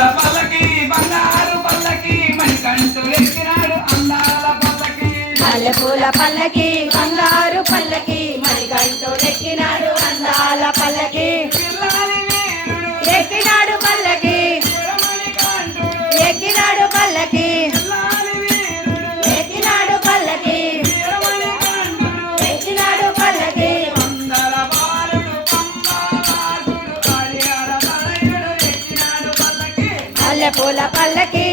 పూల పల్లకి బంగారు పల్లకి మణికంఠుడు ఎక్కినాడు అందాల పల్లకి మల్లెపూల పల్లకి బంగారు పల్లకి మణికంఠుడెక్కినాడు అందాల పల్లకి పిల్లాలి వీరుడు ఎక్కినాడు పల్లకి వీరమణికంఠుడు ఎక్కినాడు పల్లకి పిల్లాలి వీరుడు ఎక్కినాడు పల్లకి వీరమణికంఠుడు ఎక్కినాడు పల్లకి వందల బాలుడు పంబాలాసుడు హరిహర తనయుడు ఎక్కినాడు పల్లకి మల్లెపూల పల్లకి